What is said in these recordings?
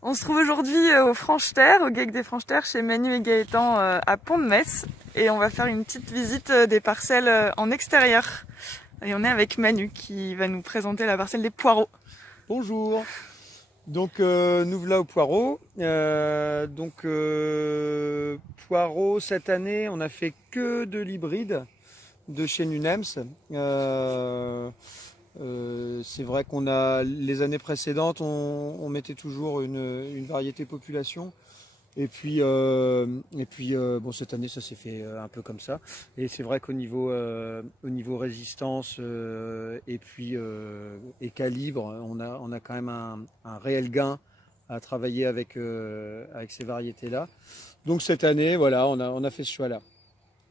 On se trouve aujourd'hui au Franche-Terre, au GEC des Franche-Terre, chez Manu et Gaëtan à Pont-de-Metz. Et on va faire une petite visite des parcelles en extérieur. Et on est avec Manu qui va nous présenter la parcelle des poireaux. Bonjour. Donc nous voilà au poireau. Poireau, cette année, on a fait que de l'hybride de chez Nunems. C'est vrai qu'on a les années précédentes, on mettait toujours une variété population. Et puis bon, cette année, ça s'est fait un peu comme ça. Et c'est vrai qu'au niveau résistance et calibre, on a quand même un réel gain à travailler avec ces variétés-là. Donc cette année, voilà, on a fait ce choix-là.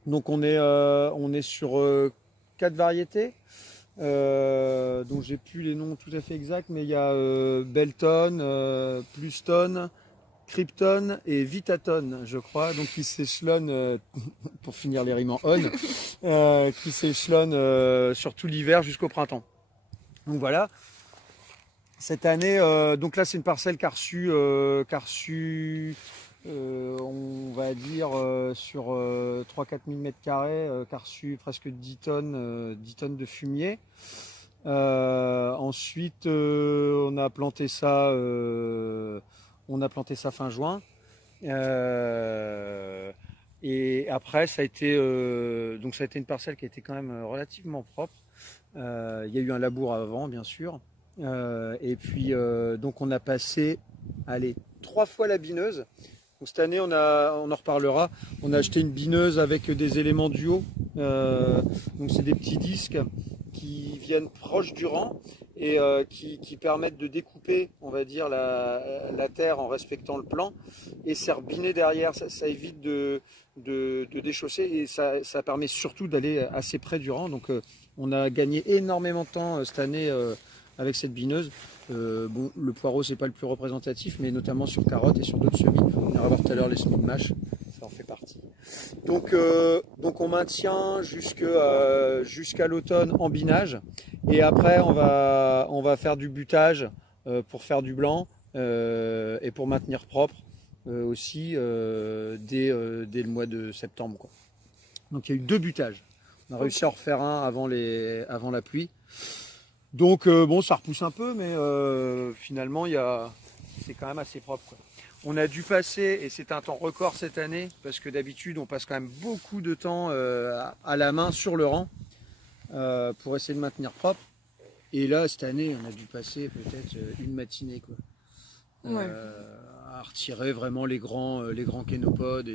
Donc on est sur 4 variétés. Donc j'ai plus les noms tout à fait exacts, mais il y a Belton, Pluston, Krypton et Vitaton, je crois, donc qui s'échelonnent, pour finir les rimes en on, qui s'échelonnent sur tout l'hiver jusqu'au printemps. Donc voilà. Cette année, donc là c'est une parcelle qu'a reçu, on va dire sur 3-4 000 m², qu'a reçu presque 10 tonnes de fumier. Ensuite, on a planté ça fin juin. Et après, ça a été une parcelle qui a été quand même relativement propre. Il y a eu un labour avant, bien sûr. Et puis, donc on a passé, 3 fois la bineuse. Donc cette année, on en reparlera. On a acheté une bineuse avec des éléments duo. Donc c'est des petits disques qui viennent proches du rang et qui permettent de découper, on va dire, la terre en respectant le plan et c'est rebiné derrière. Ça évite de déchausser et ça permet surtout d'aller assez près du rang. Donc on a gagné énormément de temps cette année avec cette bineuse. Bon, le poireau, c'est pas le plus représentatif, mais notamment sur carottes et sur d'autres semis. On ira voir tout à l'heure les semis de mâche, ça en fait partie. Donc on maintient jusqu'à l'automne en binage. Et après, on va faire du butage pour faire du blanc et pour maintenir propre aussi dès le mois de septembre, quoi. Donc il y a eu 2 butages. On a réussi à en refaire un avant la pluie. Donc bon, ça repousse un peu, mais finalement c'est quand même assez propre, quoi. On a dû passer, et c'est un temps record cette année, parce que d'habitude on passe quand même beaucoup de temps à la main sur le rang pour essayer de maintenir propre. Et là, cette année, on a dû passer peut-être une matinée, quoi. Ouais. À retirer vraiment les grands kénopodes.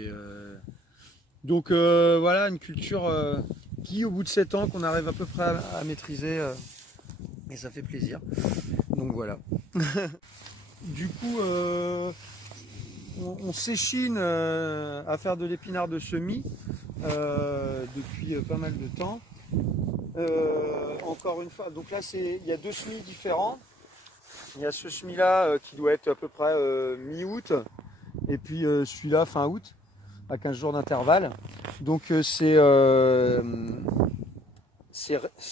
Donc voilà, une culture qui, au bout de 7 ans, qu'on arrive à peu près à maîtriser. Et ça fait plaisir. Donc voilà. Du coup, on s'échine à faire de l'épinard de semis depuis pas mal de temps. Encore une fois, donc là il y a 2 semis différents. Il y a ce semis là qui doit être à peu près mi-août et puis celui-là fin août à 15 jours d'intervalle. Donc c'est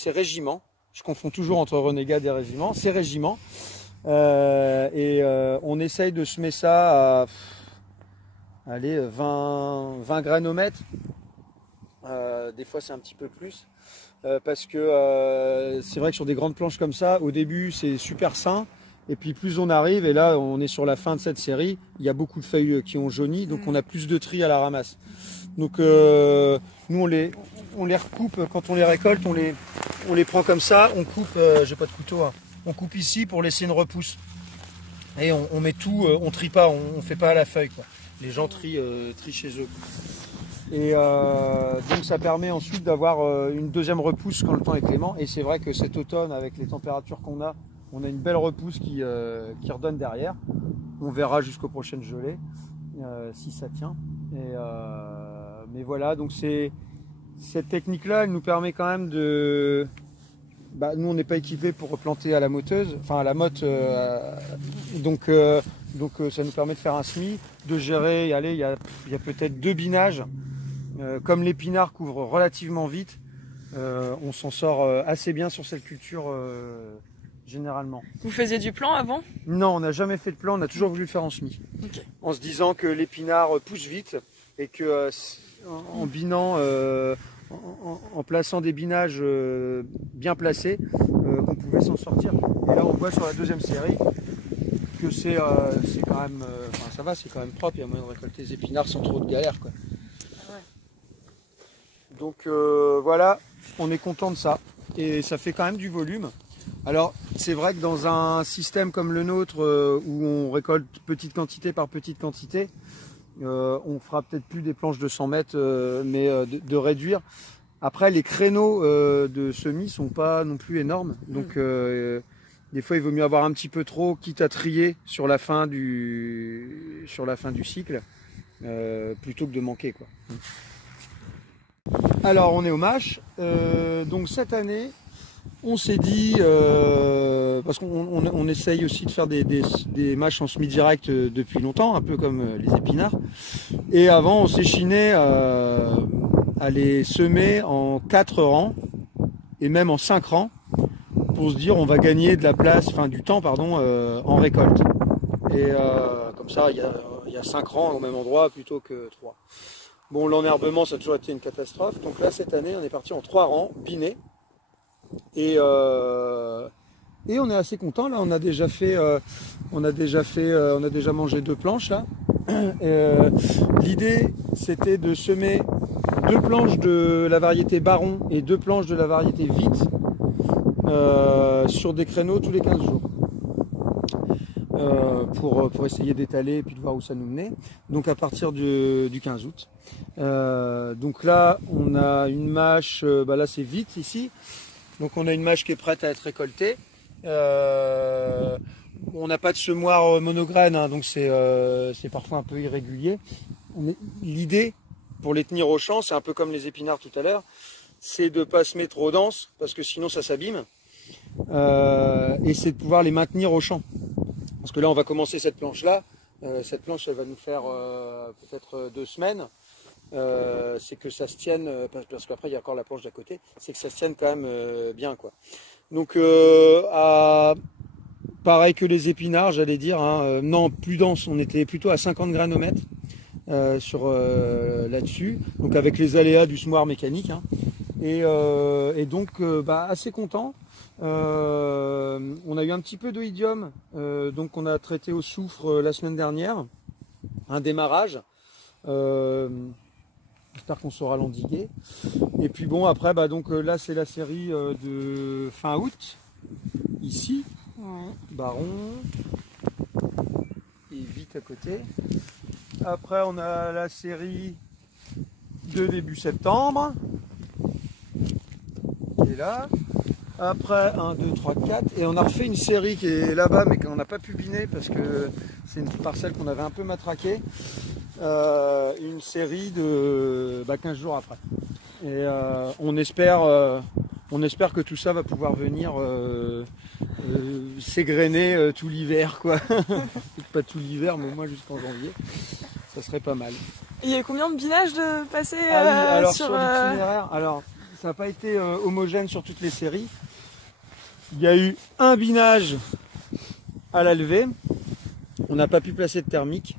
régiment. Je confonds toujours entre renégade et régiment. C'est régiment. On essaye de semer ça à 20 graines au mètre. Des fois c'est un petit peu plus. Parce que c'est vrai que sur des grandes planches comme ça, au début c'est super sain. Et puis plus on arrive, et là on est sur la fin de cette série, il y a beaucoup de feuilles qui ont jauni, donc on a plus de tri à la ramasse. Donc nous on les recoupe quand on les récolte, on les prend comme ça, on coupe, j'ai pas de couteau, hein. On coupe ici pour laisser une repousse. Et on met tout, on trie pas, on fait pas à la feuille, quoi. Les gens trient chez eux. Et donc ça permet ensuite d'avoir une deuxième repousse quand le temps est clément. Et c'est vrai que cet automne, avec les températures qu'on a, on a une belle repousse qui redonne derrière. On verra jusqu'aux prochaines gelées si ça tient. Mais voilà, donc cette technique-là, elle nous permet quand même de... nous on n'est pas équipé pour replanter à la moteuse, enfin à la motte, donc ça nous permet de faire un semis, de gérer. Allez, il y a peut-être 2 binages. Comme l'épinard couvre relativement vite, on s'en sort assez bien sur cette culture généralement. Vous faisiez du plan avant? Non, on n'a jamais fait de plan, on a toujours voulu le faire en semis. Okay. En se disant que l'épinard pousse vite et que en binant, en plaçant des binages bien placés, qu'on pouvait s'en sortir. Et là on voit sur la deuxième série que c'est quand même, enfin ça va, c'est quand même propre, il y a moyen de récolter les épinards sans trop de galère, quoi. Ouais. Donc voilà, on est content de ça et ça fait quand même du volume. Alors c'est vrai que dans un système comme le nôtre où on récolte petite quantité par petite quantité, on fera peut-être plus des planches de 100 mètres, mais de réduire. Après les créneaux de semis sont pas non plus énormes, donc des fois il vaut mieux avoir un petit peu trop, quitte à trier sur la fin du cycle, plutôt que de manquer, quoi. Alors on est au mâche, donc cette année on s'est dit, parce qu'on essaye aussi de faire des mâches en semi-direct depuis longtemps, un peu comme les épinards. Et avant, on s'échinait à les semer en 4 rangs, et même en 5 rangs, pour se dire on va gagner de la place, enfin du temps, pardon, en récolte. Et comme ça, il y a 5 rangs au même endroit plutôt que 3. Bon, l'enherbement, ça a toujours été une catastrophe. Donc là, cette année, on est parti en 3 rangs, binés. Et on est assez content là. On a déjà mangé 2 planches là. L'idée c'était de semer 2 planches de la variété Baron et 2 planches de la variété Vite sur des créneaux tous les 15 jours pour essayer d'étaler et puis de voir où ça nous menait. Donc à partir du 15 août. Donc là on a une mâche, là c'est Vite ici. Donc on a une mâche qui est prête à être récoltée. On n'a pas de semoir monograine, hein, donc c'est parfois un peu irrégulier. L'idée pour les tenir au champ, c'est un peu comme les épinards tout à l'heure, c'est de ne pas semer trop dense parce que sinon ça s'abîme. Et c'est de pouvoir les maintenir au champ. Parce que là on va commencer cette planche-là. Cette planche elle va nous faire peut-être 2 semaines. C'est que ça se tienne, parce qu'après il y a encore la planche d'à côté, c'est que ça se tienne quand même bien, quoi. Donc pareil que les épinards, j'allais dire, hein, non, plus dense, on était plutôt à 50 granomètres là-dessus, donc avec les aléas du semoir mécanique, hein. Et donc assez content. On a eu un petit peu d'oïdium, donc on a traité au soufre la semaine dernière, un démarrage. J'espère qu'on saura l'endiguer. Et puis bon, après, donc là, c'est la série de fin août. Ici, ouais. Baron. Et Vite à côté. Après, on a la série de début septembre. Qui est là. Après, 1, 2, 3, 4. Et on a refait une série qui est là-bas, mais qu'on n'a pas pu biner parce que c'est une parcelle qu'on avait un peu matraquée. Une série de 15 jours après. Et on espère que tout ça va pouvoir venir s'égrener tout l'hiver, quoi. Pas tout l'hiver, mais au moins jusqu'en janvier. Ça serait pas mal. Il y a combien de binages de passer sur l'itinéraire, alors ça n'a pas été homogène sur toutes les séries. Il y a eu un binage à la levée. On n'a pas pu placer de thermique.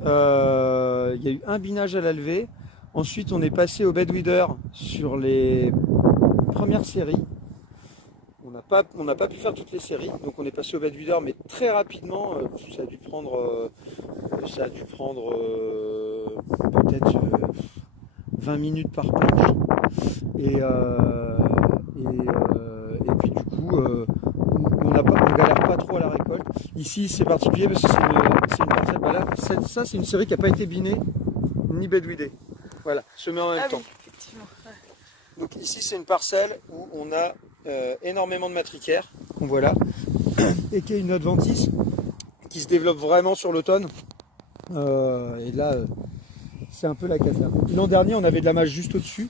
Il y a eu un binage à la levée. Ensuite, on est passé au bedweeder sur les premières séries. On n'a pas pu faire toutes les séries, donc on est passé au bedweeder, mais très rapidement. Ça a dû prendre peut-être 20 minutes par planche. Et puis du coup, on galère pas trop à la récolte. Ici, c'est particulier parce que c'est une parcelle. Là, ça, c'est une série qui n'a pas été binée ni bedweedée. Voilà, semée en même temps. Oui, effectivement. Ouais. Donc ici, c'est une parcelle où on a énormément de matricaires, qu'on voit là, et qui est une adventice qui se développe vraiment sur l'automne. Et là, c'est un peu la cata. L'an dernier, on avait de la mâche juste au-dessus.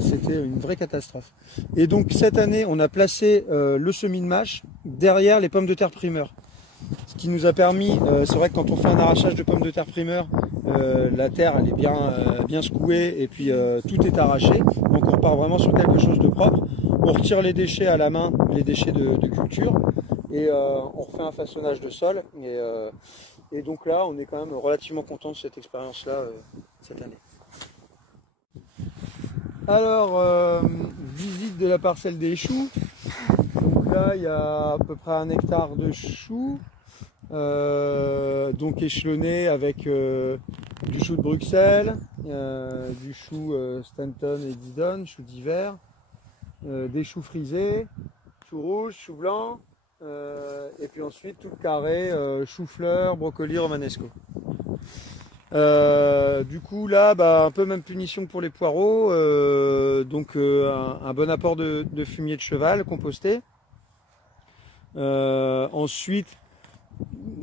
C'était une vraie catastrophe. Et donc cette année, on a placé le semis de mâche derrière les pommes de terre primeur. Ce qui nous a permis, c'est vrai que quand on fait un arrachage de pommes de terre primeur, la terre elle est bien secouée et puis tout est arraché. Donc on repart vraiment sur quelque chose de propre. on retire les déchets à la main, les déchets de culture, et on refait un façonnage de sol. Et donc là, on est quand même relativement content de cette expérience-là cette année. Alors, visite de la parcelle des choux. Donc là, il y a à peu près 1 hectare de choux, donc échelonné avec du chou de Bruxelles, du chou Stanton et Didon, chou d'hiver, des choux frisés, choux rouges, choux blancs, et puis ensuite tout le carré, chou-fleur, brocoli, romanesco. Du coup là, un peu même punition que pour les poireaux, donc un bon apport de fumier de cheval composté. Ensuite,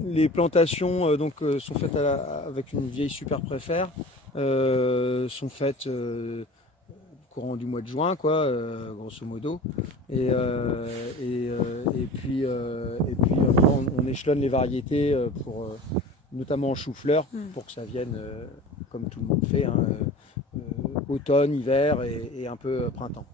les plantations sont faites avec une vieille super préfère, sont faites courant du mois de juin, quoi, grosso modo. Et puis après, on échelonne les variétés notamment en chou-fleur, pour que ça vienne, comme tout le monde fait, automne, hiver et un peu printemps.